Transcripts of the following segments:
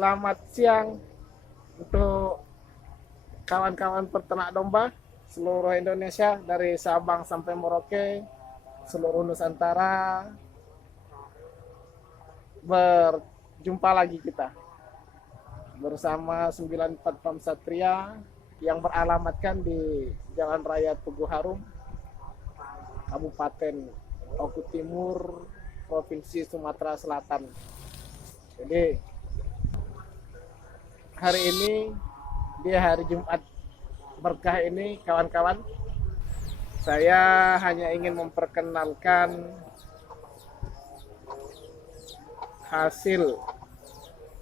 Selamat siang untuk kawan-kawan peternak domba seluruh Indonesia dari Sabang sampai Merauke, seluruh Nusantara. Berjumpa lagi kita bersama 94 Farm Satria yang beralamatkan di Jalan Raya Tugu Harum, Kabupaten Oku Timur, Provinsi Sumatera Selatan. Jadi hari ini di hari Jumat berkah ini, kawan-kawan, saya hanya ingin memperkenalkan hasil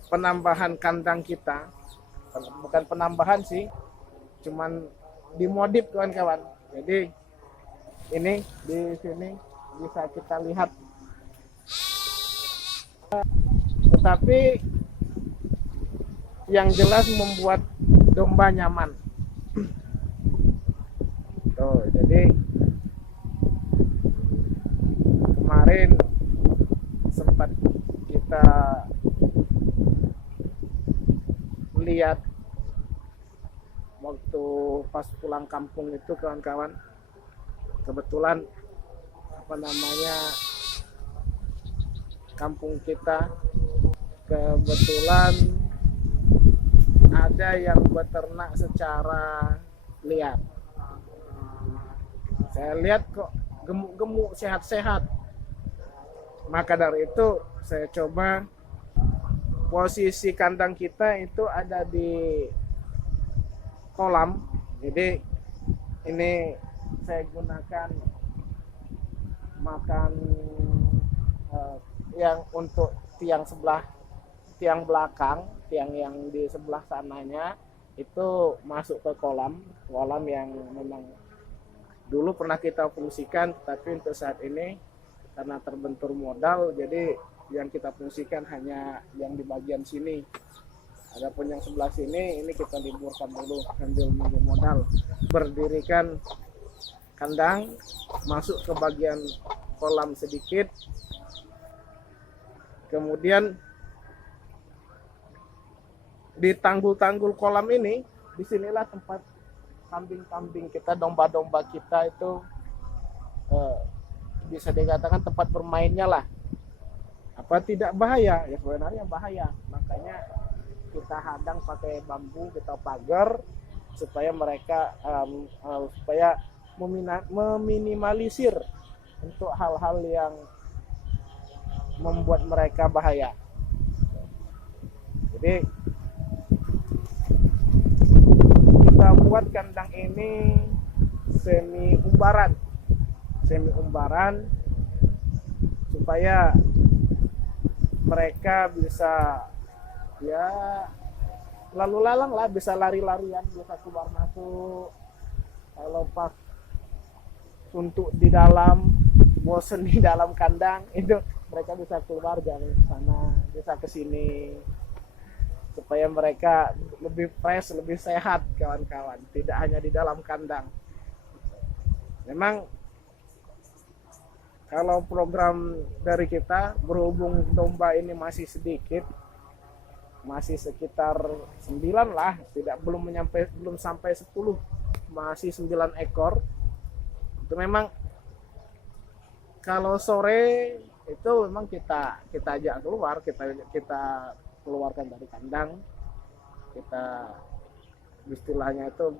penambahan kandang kita. Bukan penambahan sih, cuman dimodif, kawan-kawan. Jadi ini di sini bisa kita lihat, tetapi yang jelas membuat domba nyaman. Tuh, jadi kemarin sempat kita lihat waktu pas pulang kampung itu, kawan-kawan, kebetulan kampung kita kebetulan ada yang beternak secara liar. Saya lihat kok gemuk-gemuk, sehat-sehat. Maka dari itu saya coba, posisi kandang kita itu ada di kolam. Jadi ini saya gunakan makan yang untuk tiang belakang, tiang yang di sebelah sananya itu masuk ke kolam yang memang dulu pernah kita fungsikan, tapi untuk saat ini karena terbentur modal, jadi yang kita fungsikan hanya yang di bagian sini. Adapun yang sebelah sini ini kita liburkan dulu sambil menunggu modal. Berdirikan kandang, masuk ke bagian kolam sedikit, kemudian di tanggul-tanggul kolam ini, disinilah tempat kambing-kambing kita, domba-domba kita itu bisa dikatakan tempat bermainnya lah. Apa tidak bahaya? Ya sebenarnya bahaya. Makanya kita hadang pakai bambu, kita pagar supaya mereka supaya meminimalisir untuk hal-hal yang membuat mereka bahaya. Jadi kita buat kandang ini semi umbaran supaya mereka bisa ya lalu lalang lah, bisa lari-larian, bisa keluar masuk. Kalau pas suntuk di dalam, bosen di dalam kandang, itu mereka bisa keluar, jangan ke sana, bisa ke sini, supaya mereka lebih fresh, lebih sehat, kawan-kawan. Tidak hanya di dalam kandang. Memang kalau program dari kita, berhubung domba ini masih sedikit, masih sekitar 9 lah, belum sampai 10, masih 9 ekor. Itu memang kalau sore itu memang kita ajak keluar, kita keluarkan dari kandang, kita istilahnya itu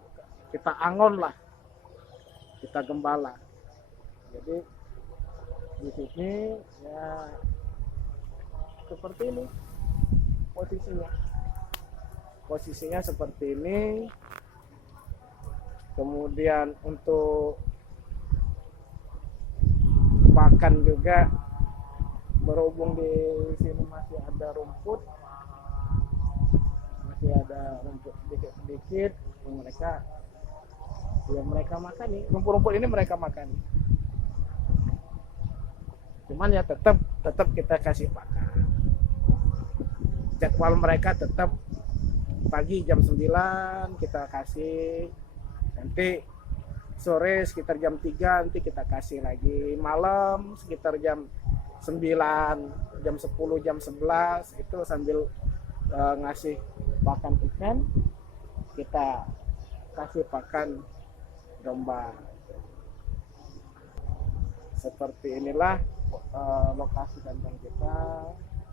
kita angon lah, kita gembala. Jadi di sini ya seperti ini posisinya seperti ini. Kemudian untuk pakan juga, berhubung di sini masih ada rumput sedikit, mereka makan nih, rumput-rumput ini mereka makan. Cuman ya tetap kita kasih pakan. Jadwal mereka tetap pagi jam 9 kita kasih, nanti sore sekitar jam 3 nanti kita kasih lagi, malam sekitar jam 9, jam 10, jam 11 itu sambil ngasih pakan ikan, kita kasih pakan domba. Seperti inilah lokasi kandang kita,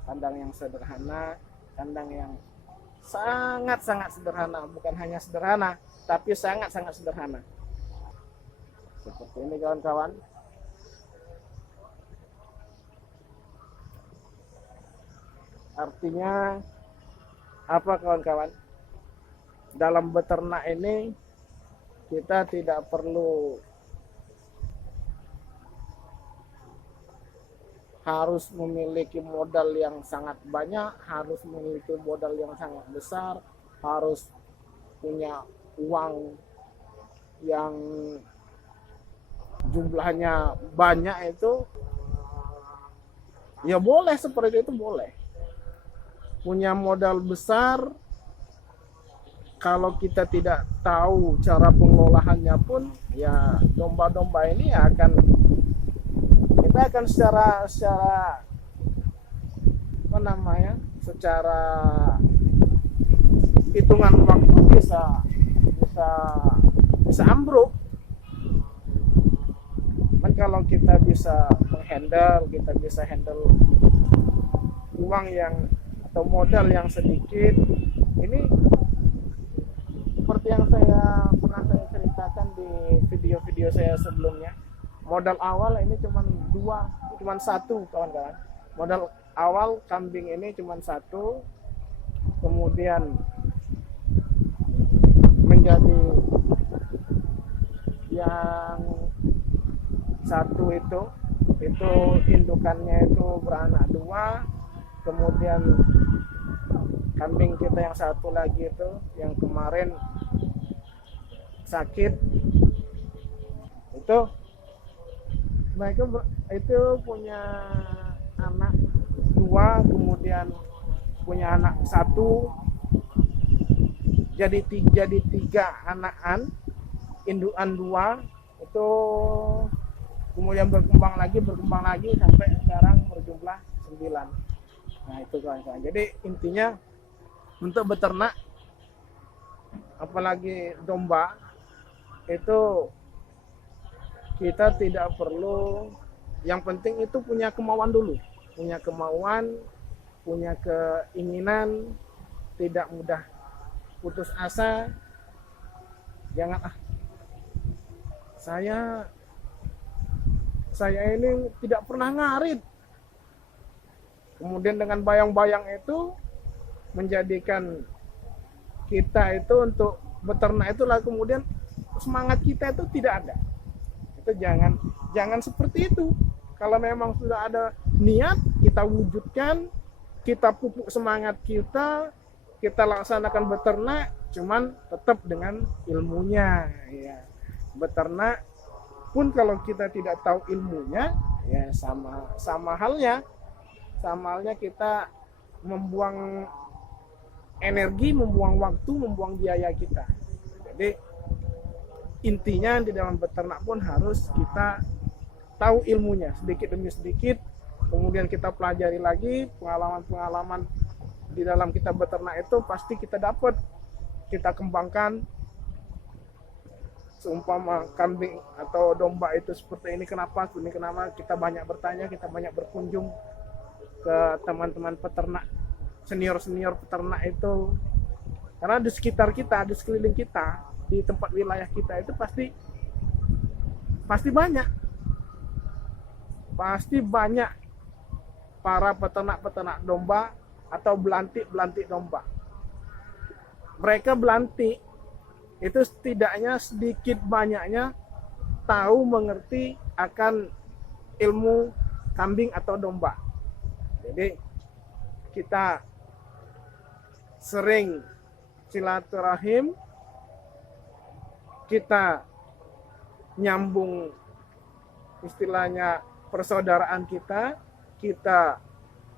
kandang yang sederhana, kandang yang sangat-sangat sederhana, bukan hanya sederhana, tapi sangat-sangat sederhana. Seperti ini kawan-kawan. Artinya apa kawan-kawan? Dalam beternak ini kita tidak perlu harus memiliki modal yang sangat banyak, harus memiliki modal yang sangat besar, harus punya uang yang jumlahnya banyak. Itu ya boleh, seperti itu boleh. Punya modal besar, kalau kita tidak tahu cara pengelolaannya pun, ya domba-domba ini kita akan secara apa namanya, secara hitungan waktu bisa ambruk. Dan kalau kita bisa kita bisa handle uang yang atau modal yang sedikit, ini seperti yang pernah saya ceritakan di video-video saya sebelumnya. Modal awal ini cuma satu kawan-kawan. Modal awal kambing ini cuma satu, kemudian menjadi yang satu itu indukannya itu beranak 2, kemudian kambing kita yang satu lagi itu yang kemarin sakit itu, mereka itu punya anak 2, kemudian punya anak 1, jadi 3 anakan, indukan 2 itu, kemudian berkembang lagi sampai sekarang berjumlah 9. Nah itu kawan-kawan. Jadi intinya untuk beternak, apalagi domba, itu kita tidak perlu, yang penting itu punya kemauan dulu, punya keinginan, tidak mudah putus asa. Jangan saya ini tidak pernah ngarit, kemudian dengan bayang-bayang itu menjadikan kita itu untuk beternak itulah, kemudian semangat kita itu tidak ada. Itu jangan seperti itu. Kalau memang sudah ada niat, kita wujudkan, kita pupuk semangat kita laksanakan beternak, cuman tetap dengan ilmunya ya. Beternak pun kalau kita tidak tahu ilmunya, ya sama halnya kita membuang energi, membuang waktu, membuang biaya kita. Jadi intinya di dalam beternak pun harus kita tahu ilmunya sedikit demi sedikit, kemudian kita pelajari lagi pengalaman di dalam kita beternak itu pasti kita dapat, kita kembangkan. Seumpama kambing atau domba itu seperti ini kenapa, kita banyak bertanya, kita banyak berkunjung ke teman-teman peternak, senior peternak itu, karena di sekitar kita, di sekeliling kita, di tempat wilayah kita itu pasti banyak para peternak domba atau belantik domba. Mereka belantik itu setidaknya sedikit banyaknya tahu mengerti akan ilmu kambing atau domba. Jadi kita sering silaturahim, kita nyambung istilahnya persaudaraan kita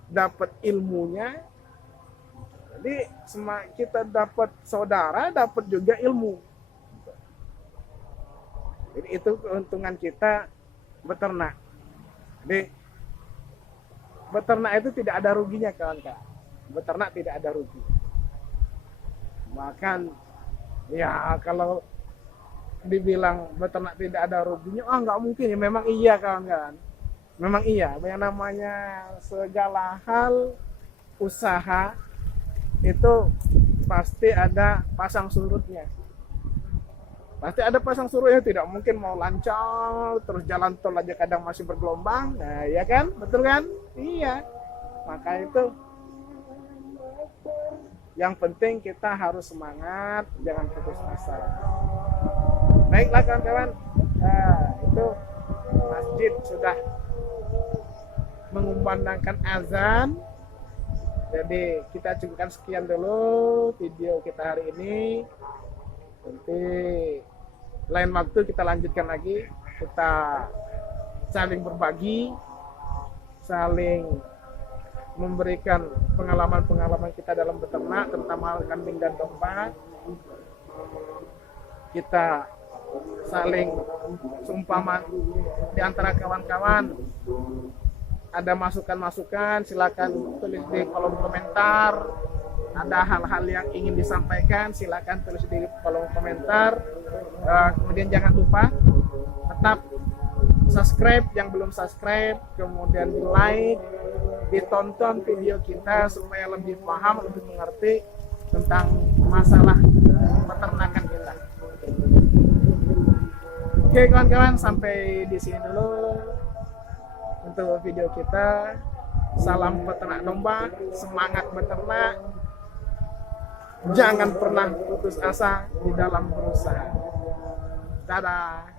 dapat ilmunya. Jadi kita dapat saudara, dapat juga ilmu. Jadi itu keuntungan kita beternak. Jadi beternak itu tidak ada ruginya kawan-kawan. beternak tidak ada rugi. Bahkan ya kalau dibilang beternak tidak ada ruginya, nggak mungkin ya. Memang iya kawan-kawan, memang iya. Yang namanya segala hal usaha itu pasti ada pasang surutnya. Pasti ada pasang surutnya, tidak mungkin mau lancar terus jalan tol aja kadang masih bergelombang. Nah, ya kan? Betul kan? Iya. Maka itu yang penting kita harus semangat, jangan putus asa. Baiklah kawan-kawan, nah, itu masjid sudah mengumandangkan azan. Jadi kita cukupkan sekian dulu video kita hari ini. Nanti lain waktu kita lanjutkan lagi. Kita saling berbagi, saling memberikan pengalaman-pengalaman kita dalam beternak, terutama kambing dan domba. Kita saling seumpama di antara kawan-kawan ada masukan-masukan, silakan tulis di kolom komentar. Ada hal-hal yang ingin disampaikan, silakan tulis di kolom komentar. Kemudian jangan lupa tetap subscribe yang belum subscribe, kemudian di like, ditonton video kita supaya lebih paham, lebih mengerti tentang masalah peternakan kita. Oke kawan-kawan, sampai di sini dulu untuk video kita. Salam peternak domba, semangat beternak, jangan pernah putus asa di dalam berusaha. Dadah.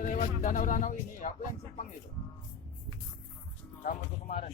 Lewat danau-danau ini, aku yang simpang itu. Kamu tuh kemarin,